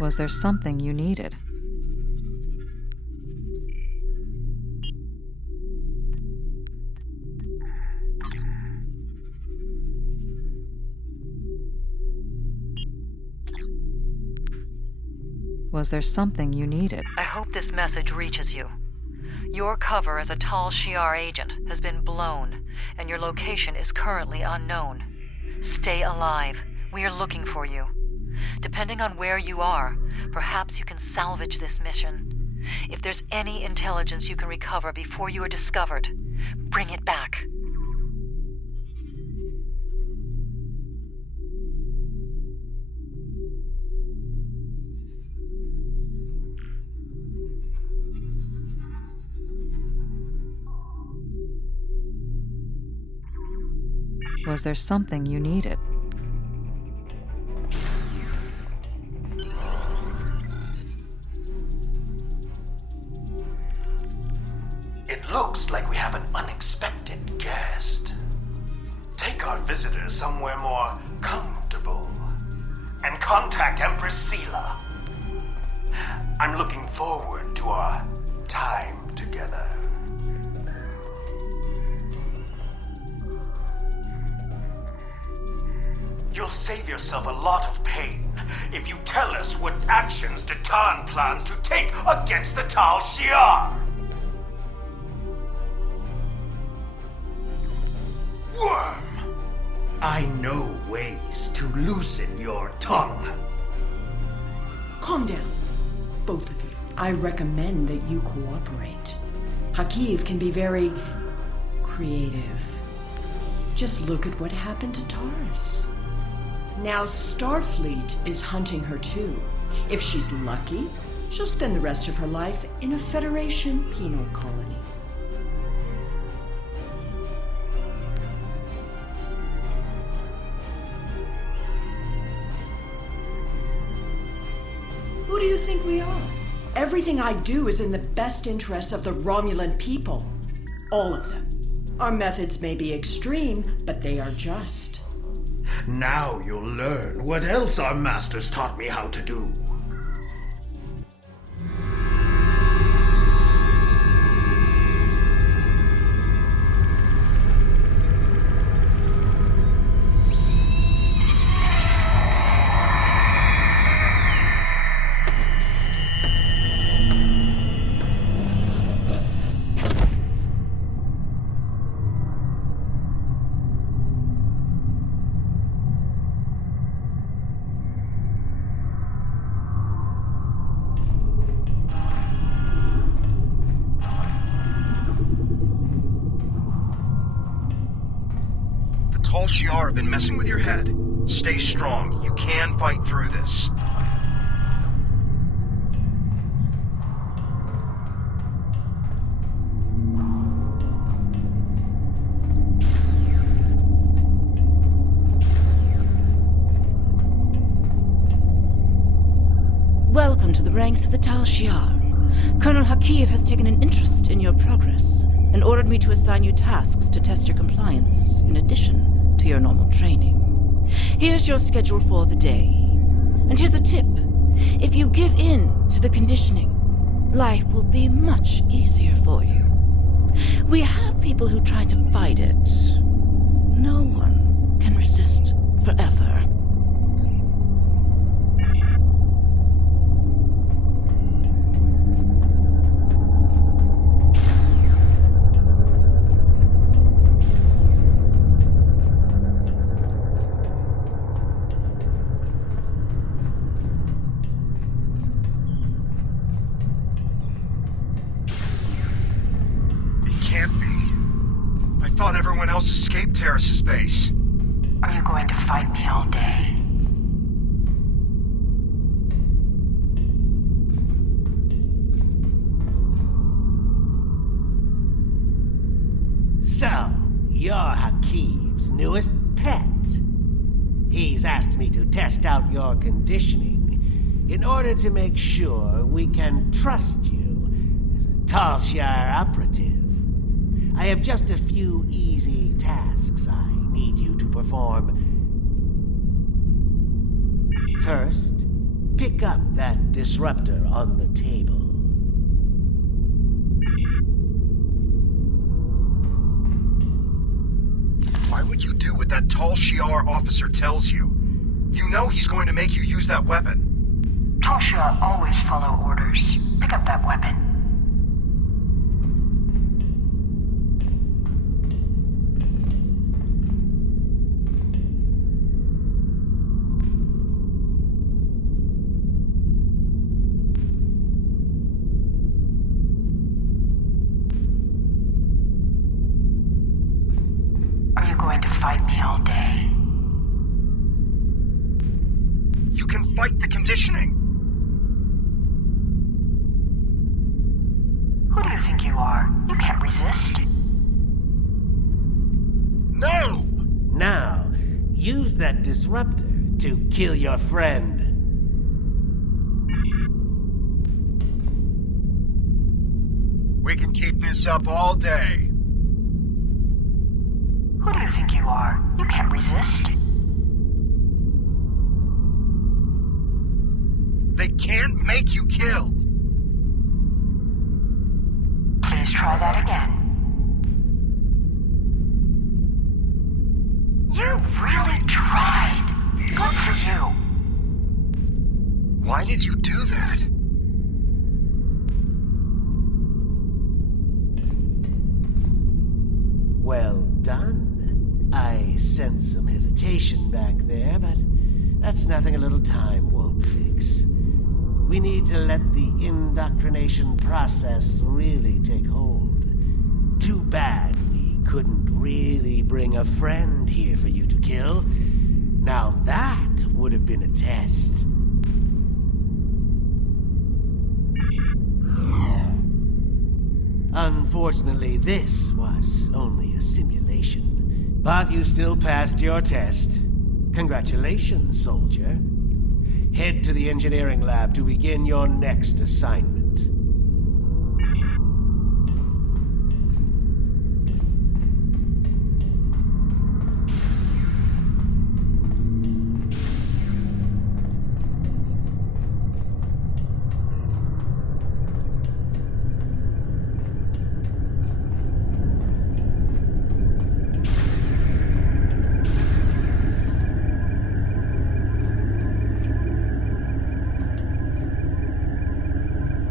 Was there something you needed? Was there something you needed? I hope this message reaches you. Your cover as a Tal Shiar agent has been blown, and your location is currently unknown. Stay alive. We are looking for you. Depending on where you are, perhaps you can salvage this mission. If there's any intelligence you can recover before you are discovered, bring it back. Was there something you needed? It looks like we have an unexpected guest. Take our visitor somewhere more comfortable and contact Empress Sela. I'm looking forward to our time together. You'll save yourself a lot of pain if you tell us what actions Datan plans to take against the Tal Shiar. Worm! I know ways to loosen your tongue. Calm down, both of you. I recommend that you cooperate. Hakiv can be very creative. Just look at what happened to Taurus. Now Starfleet is hunting her too. If she's lucky, she'll spend the rest of her life in a Federation penal colony. Who do you think we are? Everything I do is in the best interests of the Romulan people. All of them. Our methods may be extreme, but they are just. Now you'll learn what else our masters taught me how to do. Tal Shiar have been messing with your head. Stay strong. You can fight through this. Welcome to the ranks of the Tal Shiar. Colonel Hakiv has taken an interest in your progress and ordered me to assign you tasks to test your compliance, in addition to your normal training. Here's your schedule for the day. And here's a tip. If you give in to the conditioning, life will be much easier for you. We have people who try to fight it. No one can resist forever. Escape Terrace's base. Are you going to fight me all day? So, you're Hakiv's newest pet. He's asked me to test out your conditioning in order to make sure we can trust you as a Tal Shiar operative. I have just a few easy tasks I need you to perform. First, pick up that disruptor on the table. Why would you do what that tall Shi'ar officer tells you? You know he's going to make you use that weapon. Tosha always follow orders. Pick up that weapon. Are you going to fight me all day? You can fight the conditioning. Who do you think you are? You can't resist. No! Now, use that disruptor to kill your friend. We can keep this up all day. Who do you think you are? You can't resist. They can't make you kill. Please try that again. You really tried. Good for you. Why did you do that? Well done. I sense some hesitation back there, but that's nothing a little time won't fix. We need to let the indoctrination process really take hold. Too bad we couldn't really bring a friend here for you to kill. Now that would have been a test. Unfortunately, this was only a simulation. But you still passed your test. Congratulations, soldier. Head to the engineering lab to begin your next assignment.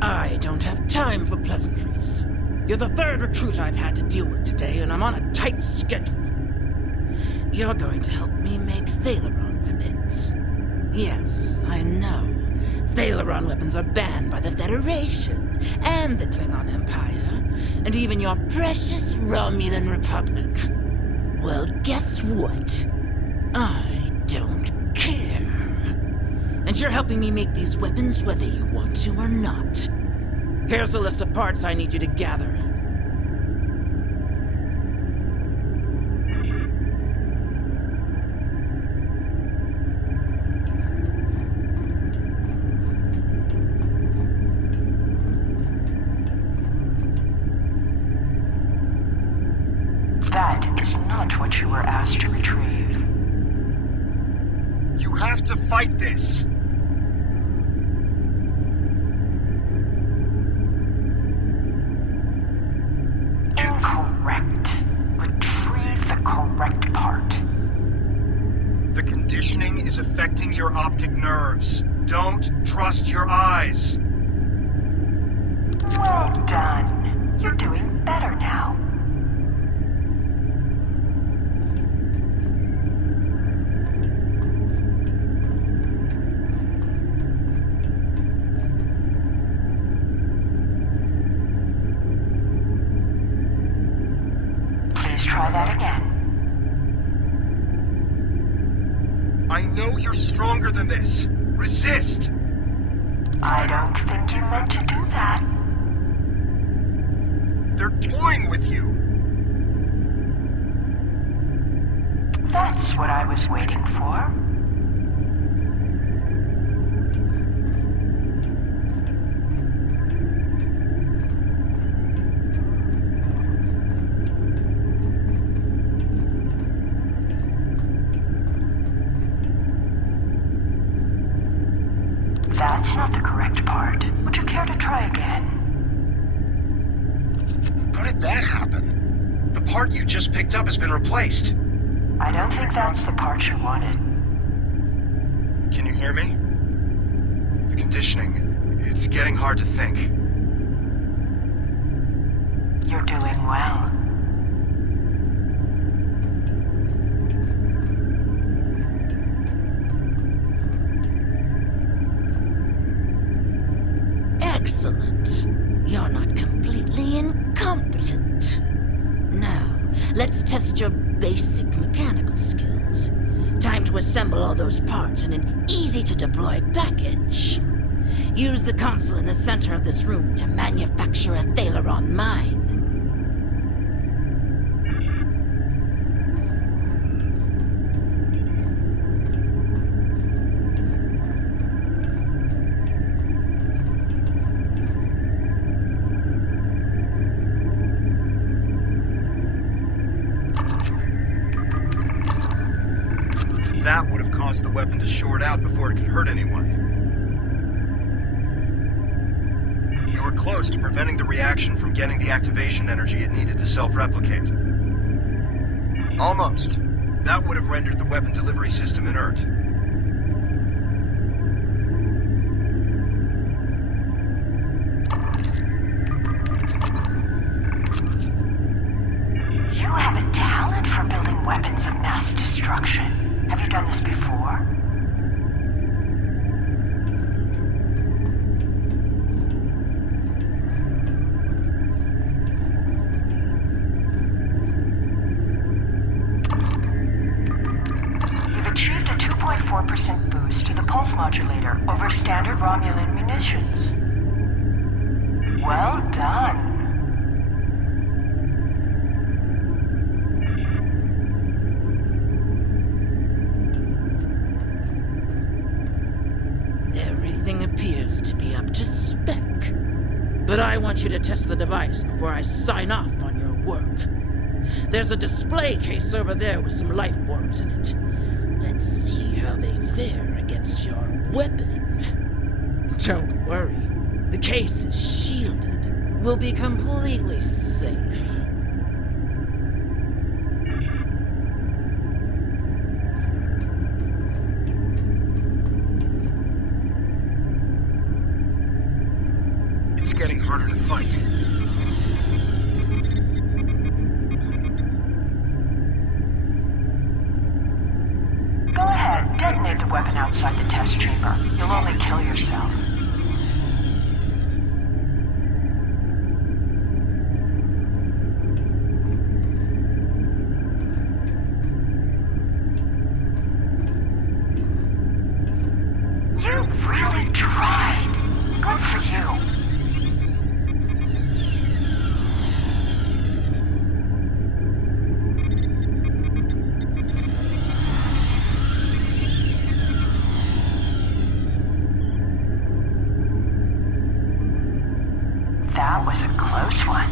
I don't have time for pleasantries. You're the third recruit I've had to deal with today, and I'm on a tight schedule. You're going to help me make Thaleron weapons. Yes, I know. Thaleron weapons are banned by the Federation, and the Klingon Empire, and even your precious Romulan Republic. Well, guess what? I don't care. And you're helping me make these weapons whether you want to or not. Here's a list of parts I need you to gather. That is not what you were asked to retrieve. You have to fight this. Incorrect. Retrieve the correct part. The conditioning is affecting your optic nerves. Don't trust your eyes. Well done. You're doing better now. Please try that again. I know you're stronger than this. Resist! I don't think you meant to do that. They're toying with you. That's what I was waiting for. That's not the correct part. Would you care to try again? How did that happen? The part you just picked up has been replaced. I don't think that's the part you wanted. Can you hear me? The conditioning, it's getting hard to think. You're doing well. Excellent. You're not completely incompetent. Now, let's test your basic mechanical skills. Time to assemble all those parts in an easy-to-deploy package. Use the console in the center of this room to manufacture a Thaleron mine. That would have caused the weapon to short out before it could hurt anyone. You were close to preventing the reaction from getting the activation energy it needed to self-replicate. Almost. That would have rendered the weapon delivery system inert. You have a talent for building weapons of mass destruction. Have you done this before? You've achieved a 2.4% boost to the pulse modulator over standard Romulan munitions. Well done. Everything appears to be up to spec. But I want you to test the device before I sign off on your work. There's a display case over there with some life forms in it. Let's see how they fare against your weapon. Don't worry. The case is shielded. We'll be completely safe. It's getting harder to fight. Go ahead, detonate the weapon outside the test chamber. You'll only kill yourself. You really tried. Good for you. That was a close one.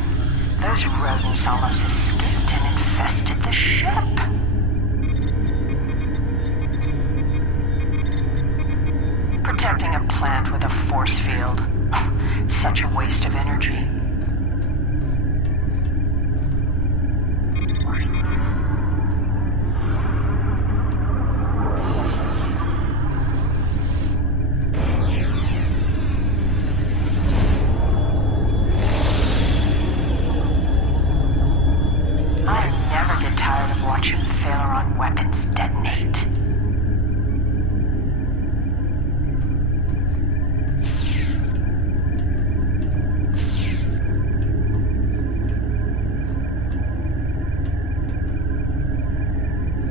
Those rodents almost escaped and infested the ship. Protecting a plant with a force field. Such a waste of energy. I never get tired of watching Thaleron weapons detonate.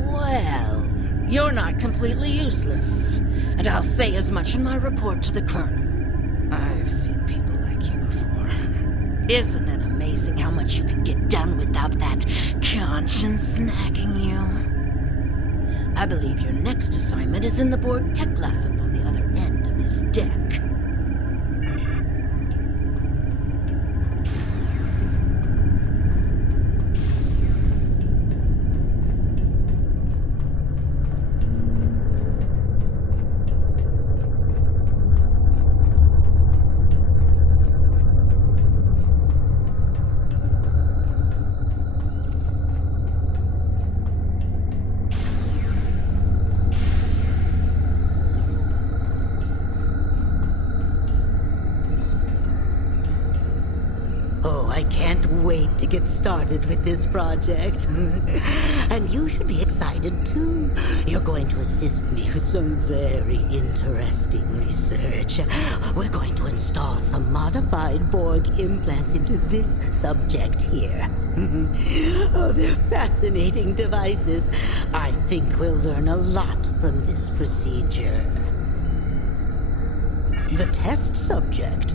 Well, you're not completely useless. And I'll say as much in my report to the Colonel. I've seen people like you before. Isn't it amazing how much you can get done without that conscience nagging you? I believe your next assignment is in the Borg Tech Lab on the other end of this deck. I can't wait to get started with this project. And you should be excited too. You're going to assist me with some very interesting research. We're going to install some modified Borg implants into this subject here. Oh, they're fascinating devices. I think we'll learn a lot from this procedure. The test subject?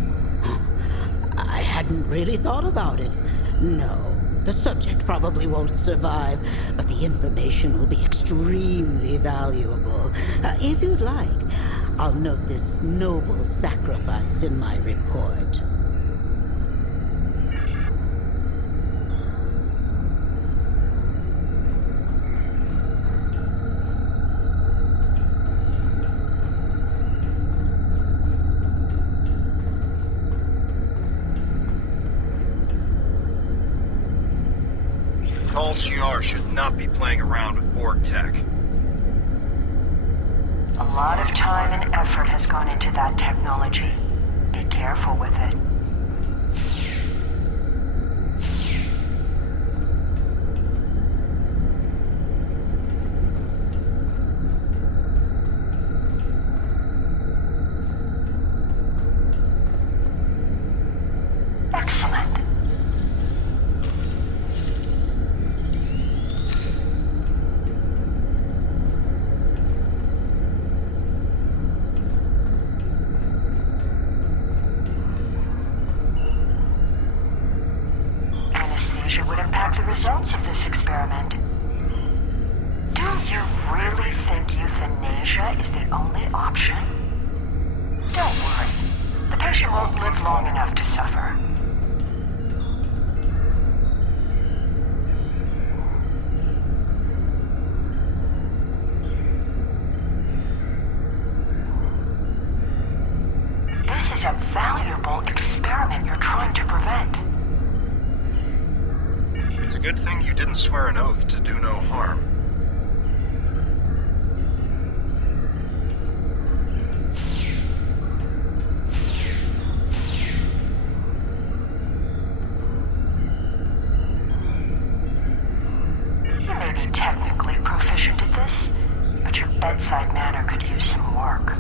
I hadn't really thought about it. No, the subject probably won't survive, but the information will be extremely valuable. If you'd like, I'll note this noble sacrifice in my report. Tal Shiar should not be playing around with Borg tech. A lot of time and effort has gone into that technology. Be careful with it. Excellent. Anesthesia would impact the results of this experiment. Do you really think euthanasia is the only option? Don't worry. The patient won't live long enough to suffer. This is a valuable experiment you're trying to prevent. It's a good thing you didn't swear an oath to do no harm. You may be technically proficient at this, but your bedside manner could use some work.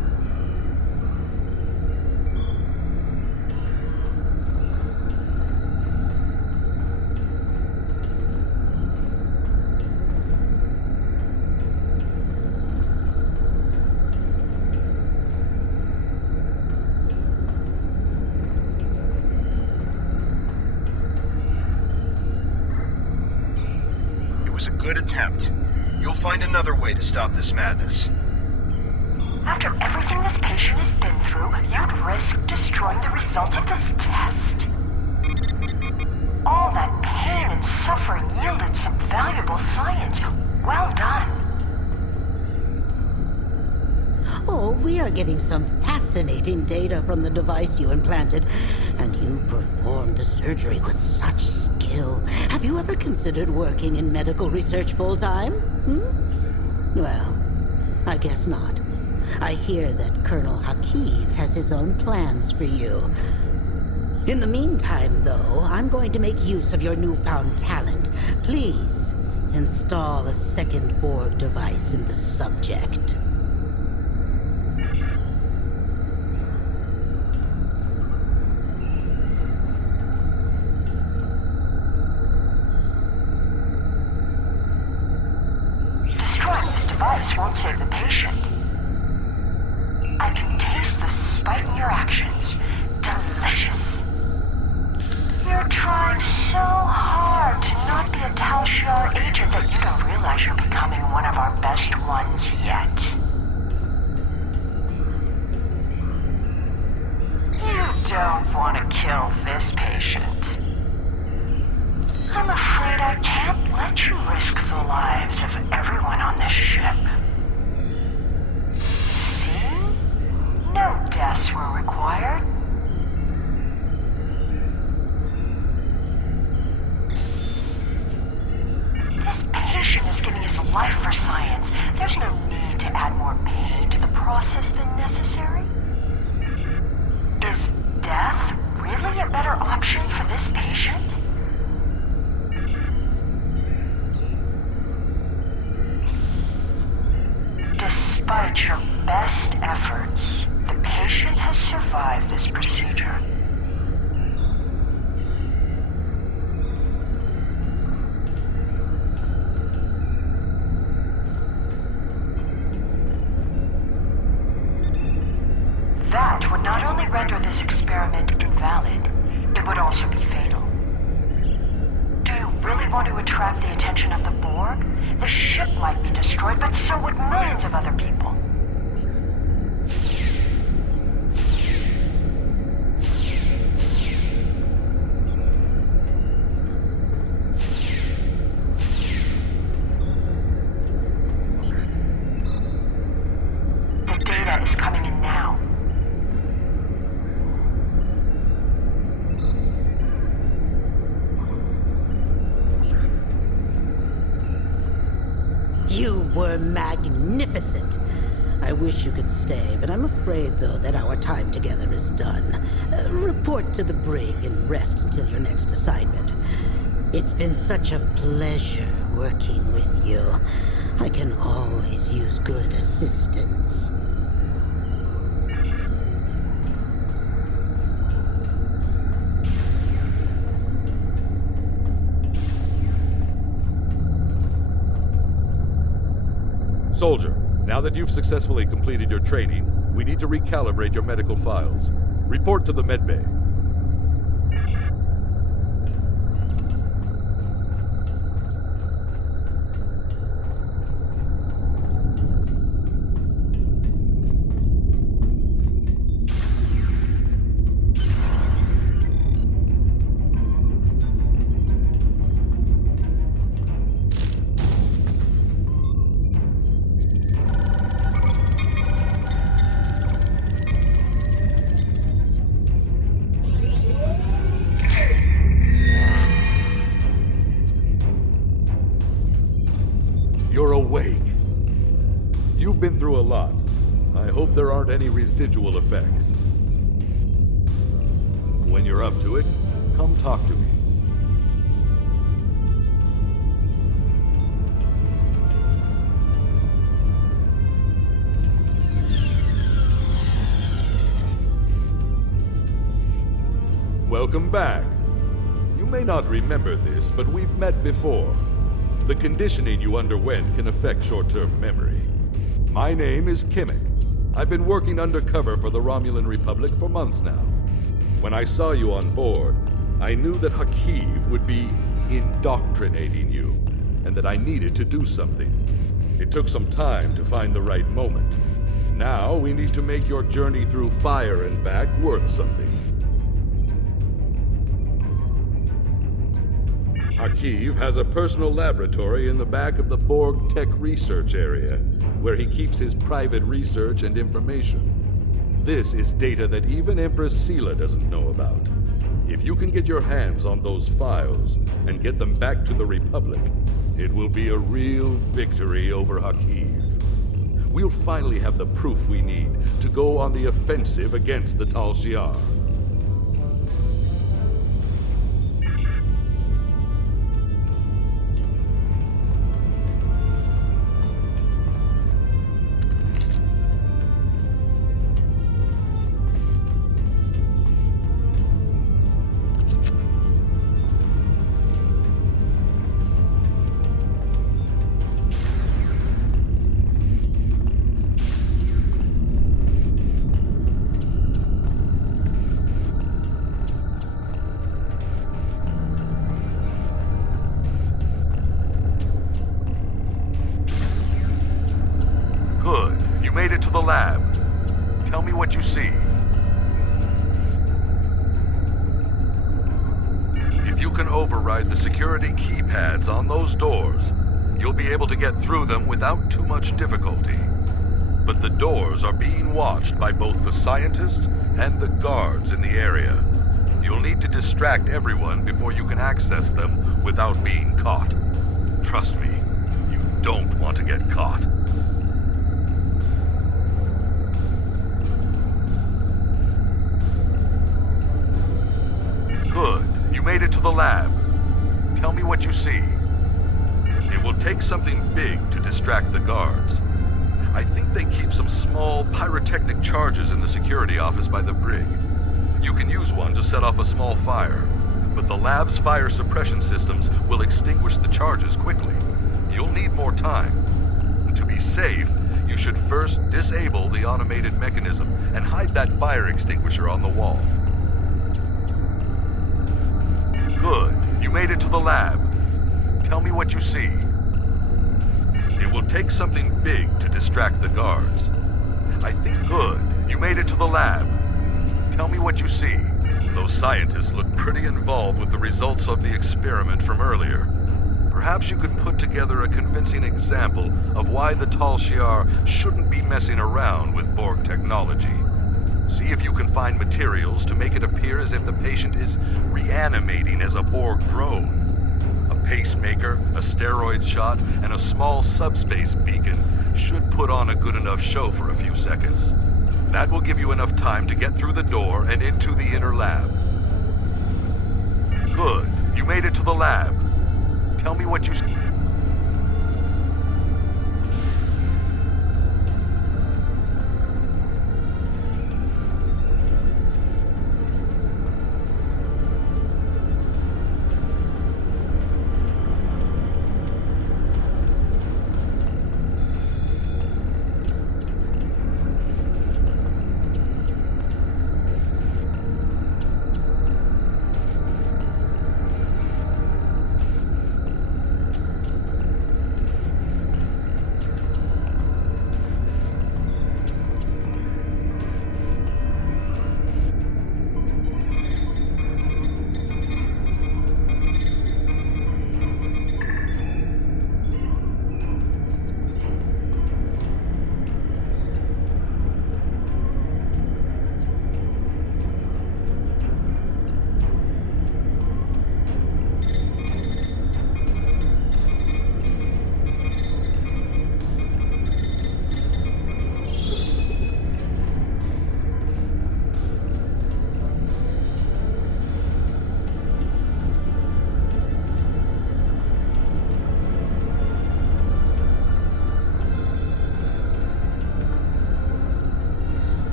It was a good attempt. You'll find another way to stop this madness. After everything this patient has been through, you'd risk destroying the results of this test? All that pain and suffering yielded some valuable science. Well done. Oh, we are getting some fascinating data from the device you implanted, and you performed the surgery with such skill. Have you ever considered working in medical research full-time? Well, I guess not. I hear that Colonel Hakiv has his own plans for you. In the meantime, though, I'm going to make use of your newfound talent. Please, install a second Borg device in the subject. Destroying this device won't save the patient. I can taste the spite in your actions. Delicious. You're trying so hard to not be a Tal Shiar agent that you don't realize you're becoming one of our best ones yet. You don't want to kill this patient. I'm afraid I can't let you risk the lives of everyone on this ship. See? No deaths were required. This patient is giving his life for science. There's no need to add more pain to the process than necessary. Is death really a better option for this patient? best efforts, the patient has survived this procedure. That would not only render this experiment invalid, it would also be fatal. Do you really want to attract the attention of the Borg? The ship might be destroyed, but so would millions of other people. The data is coming in now. You were magnificent. I wish you could stay, but I'm afraid, though, that our time together is done. Report to the brig and rest until your next assignment. It's been such a pleasure working with you. I can always use good assistance. Soldier, now that you've successfully completed your training, we need to recalibrate your medical files. Report to the medbay. You're awake. You've been through a lot. I hope there aren't any residual effects. When you're up to it, come talk to me. Welcome back. You may not remember this, but we've met before. The conditioning you underwent can affect short-term memory. My name is Kimmick. I've been working undercover for the Romulan Republic for months now. When I saw you on board, I knew that Hakiv would be indoctrinating you, and that I needed to do something. It took some time to find the right moment. Now we need to make your journey through fire and back worth something. Hakiv has a personal laboratory in the back of the Borg Tech Research Area, where he keeps his private research and information. This is data that even Empress Sela doesn't know about. If you can get your hands on those files and get them back to the Republic, it will be a real victory over Hakiv. We'll finally have the proof we need to go on the offensive against the Tal Shiar. You made it to the lab. Tell me what you see. If you can override the security keypads on those doors, you'll be able to get through them without too much difficulty. But the doors are being watched by both the scientists and the guards in the area. You'll need to distract everyone before you can access them without being caught. Trust me, you don't want to get caught. Good. You made it to the lab. Tell me what you see. It will take something big to distract the guards. I think they keep some small pyrotechnic charges in the security office by the brig. You can use one to set off a small fire, but the lab's fire suppression systems will extinguish the charges quickly. You'll need more time. To be safe, you should first disable the automated mechanism and hide that fire extinguisher on the wall. Good. You made it to the lab. Tell me what you see. It will take something big to distract the guards. I think good. You made it to the lab. Tell me what you see. Those scientists look pretty involved with the results of the experiment from earlier. Perhaps you could put together a convincing example of why the Tal Shiar shouldn't be messing around with Borg technology. See if you can find materials to make it appear as if the patient is reanimating as a Borg drone. A pacemaker, a steroid shot, and a small subspace beacon should put on a good enough show for a few seconds. That will give you enough time to get through the door and into the inner lab. Good. You made it to the lab. Tell me what you see.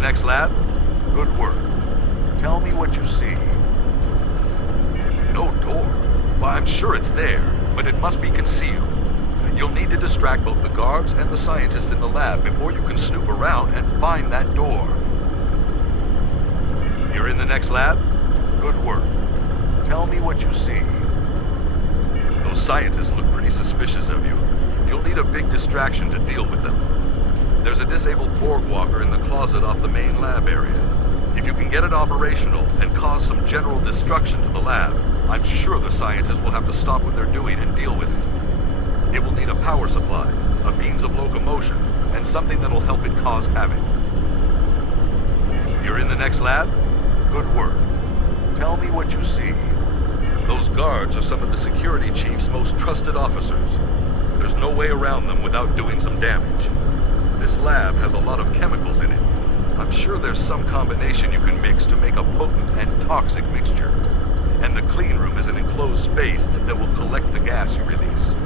next lab? Good work. Tell me what you see. No door? Well, I'm sure it's there, but it must be concealed. You'll need to distract both the guards and the scientists in the lab before you can snoop around and find that door. You're in the next lab? Good work. Tell me what you see. Those scientists look pretty suspicious of you. You'll need a big distraction to deal with them. There's a disabled Borg walker in the closet off the main lab area. If you can get it operational and cause some general destruction to the lab, I'm sure the scientists will have to stop what they're doing and deal with it. It will need a power supply, a means of locomotion, and something that'll help it cause havoc. You're in the next lab? Good work. Tell me what you see. Those guards are some of the security chief's most trusted officers. There's no way around them without doing some damage. This lab has a lot of chemicals in it. I'm sure there's some combination you can mix to make a potent and toxic mixture. And the clean room is an enclosed space that will collect the gas you release.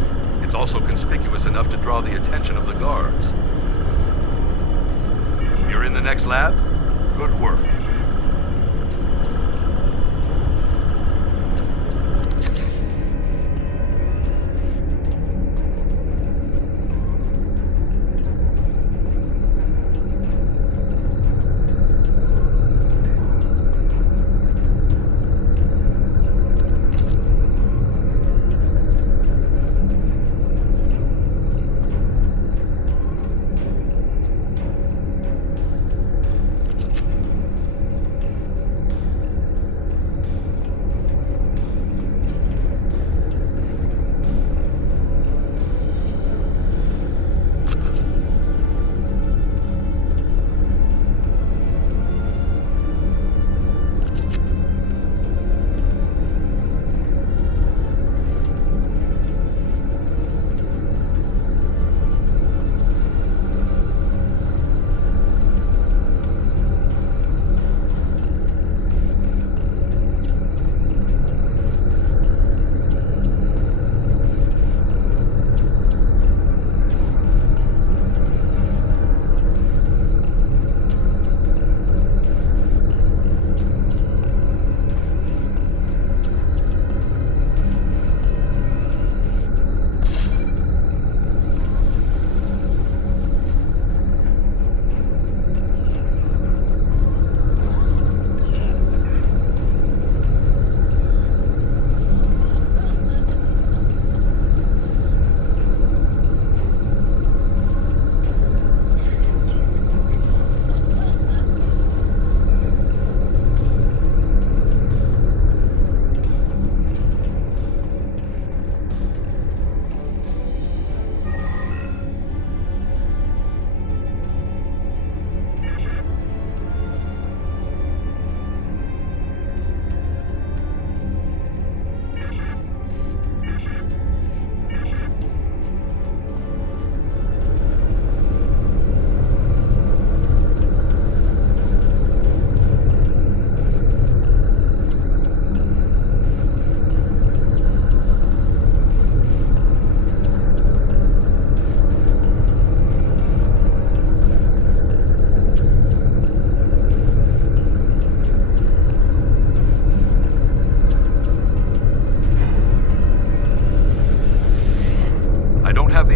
It's also conspicuous enough to draw the attention of the guards. You're in the next lab? Good work.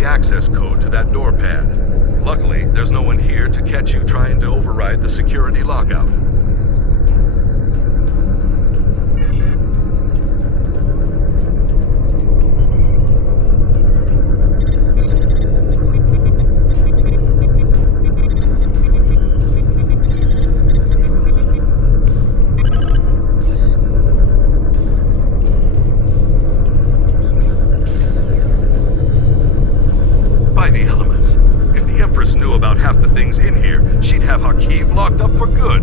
Access code to that door pad. Luckily, there's no one here to catch you trying to override the security lockout. She'd have Hakeem locked up for good.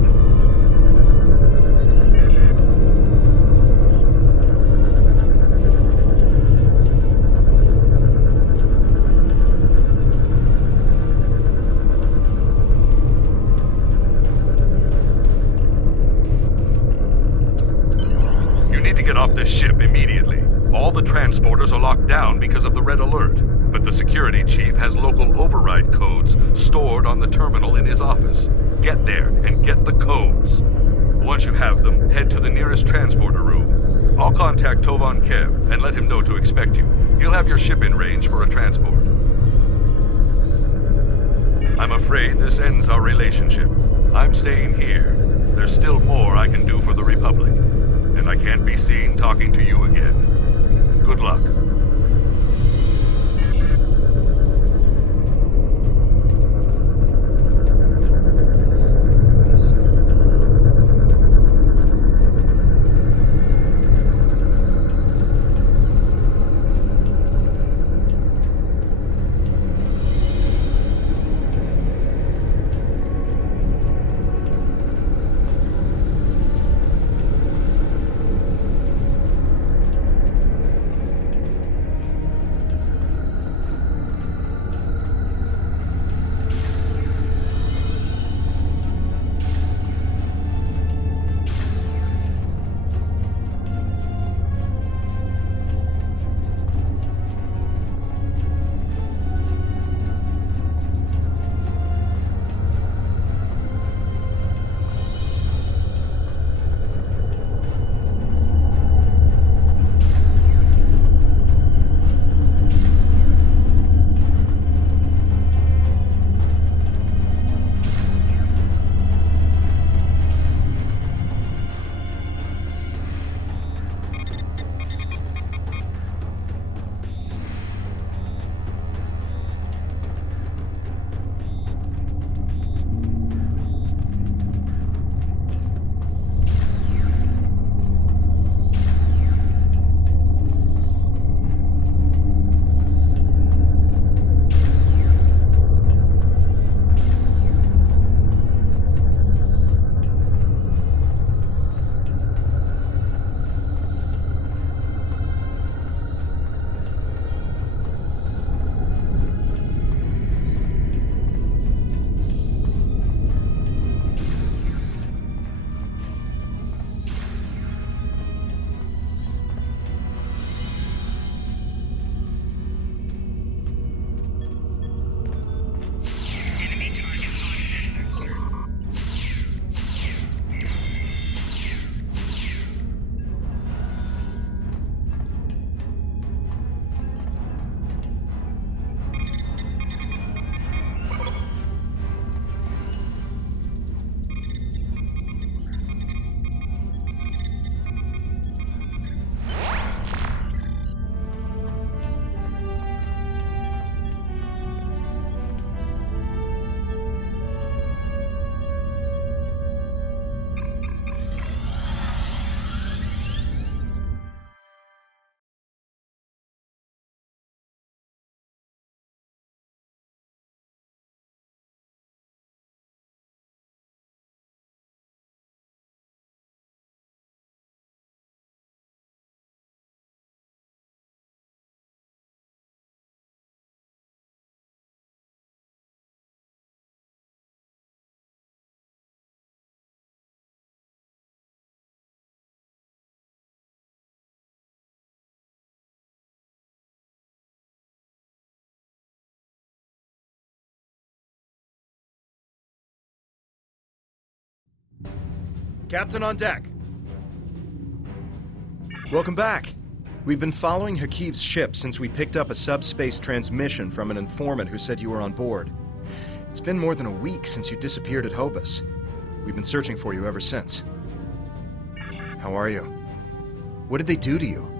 You need to get off this ship immediately. All the transporters are locked down because of the red alert. But the security chief has local override codes stored on the terminal in his office. Get there and get the codes. Once you have them, head to the nearest transporter room. I'll contact Tovan Kev and let him know to expect you. He'll have your ship in range for a transport. I'm afraid this ends our relationship. I'm staying here. There's still more I can do for the Republic. And I can't be seen talking to you again. Good luck. Captain on deck. Welcome back. We've been following Hakiv's ship since we picked up a subspace transmission from an informant who said you were on board. It's been more than a week since you disappeared at Hobus. We've been searching for you ever since. How are you? What did they do to you?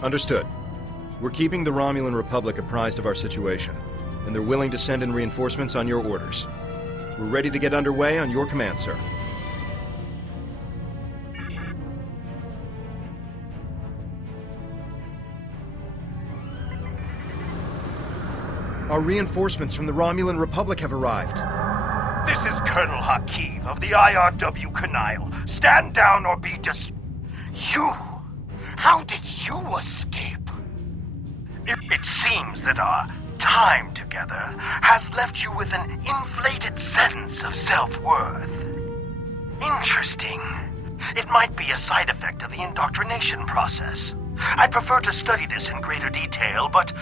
Understood. We're keeping the Romulan Republic apprised of our situation, and they're willing to send in reinforcements on your orders. We're ready to get underway on your command, sir. Our reinforcements from the Romulan Republic have arrived. This is Colonel Hakiv of the IRW Canile. Stand down or be You? How did you escape? It seems that our time together has left you with an inflated sense of self-worth. Interesting. It might be a side effect of the indoctrination process. I'd prefer to study this in greater detail, but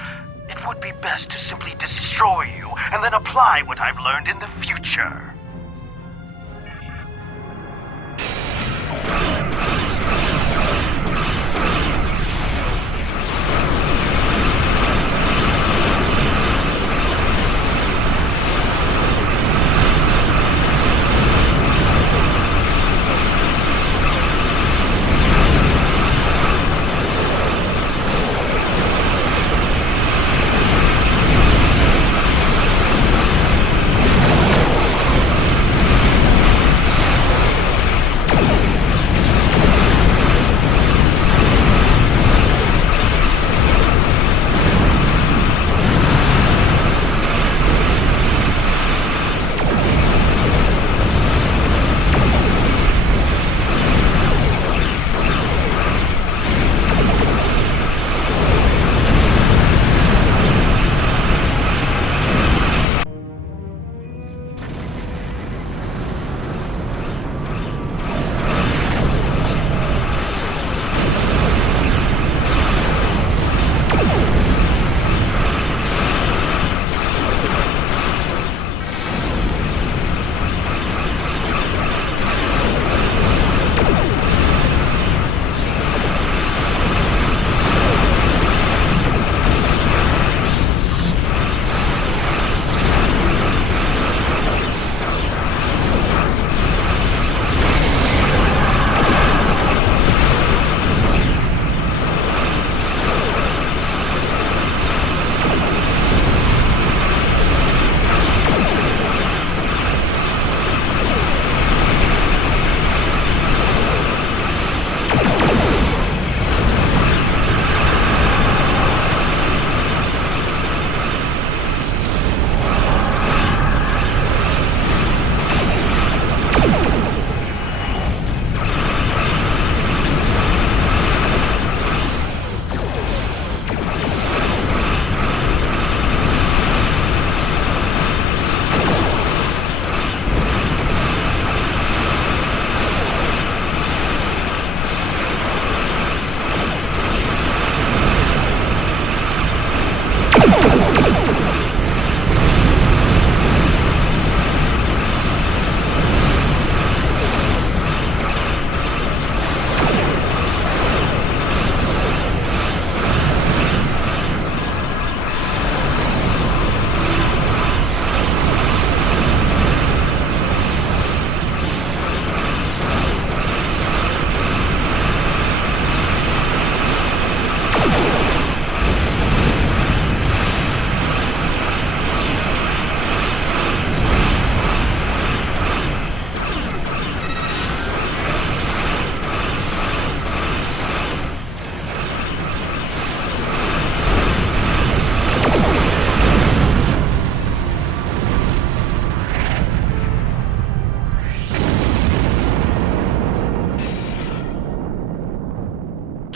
it would be best to simply destroy you and then apply what I've learned in the future.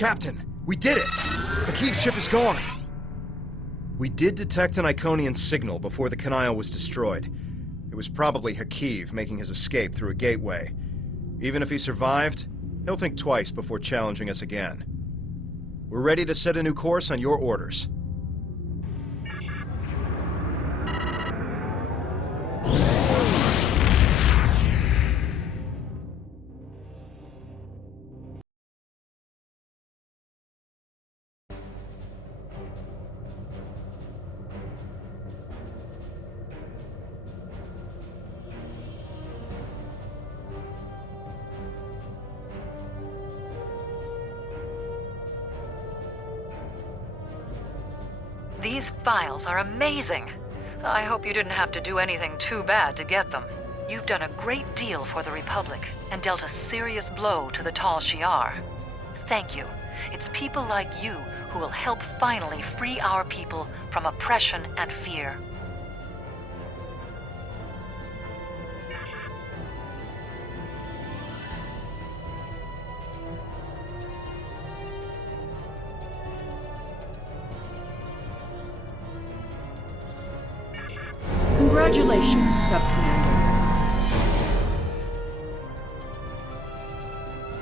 Captain, we did it! Hakiv's ship is gone! We did detect an Iconian signal before the Canile was destroyed. It was probably Hakiv making his escape through a gateway. Even if he survived, he'll think twice before challenging us again. We're ready to set a new course on your orders. These files are amazing. I hope you didn't have to do anything too bad to get them. You've done a great deal for the Republic and dealt a serious blow to the Tal Shiar. Thank you. It's people like you who will help finally free our people from oppression and fear. Congratulations, Subcommander.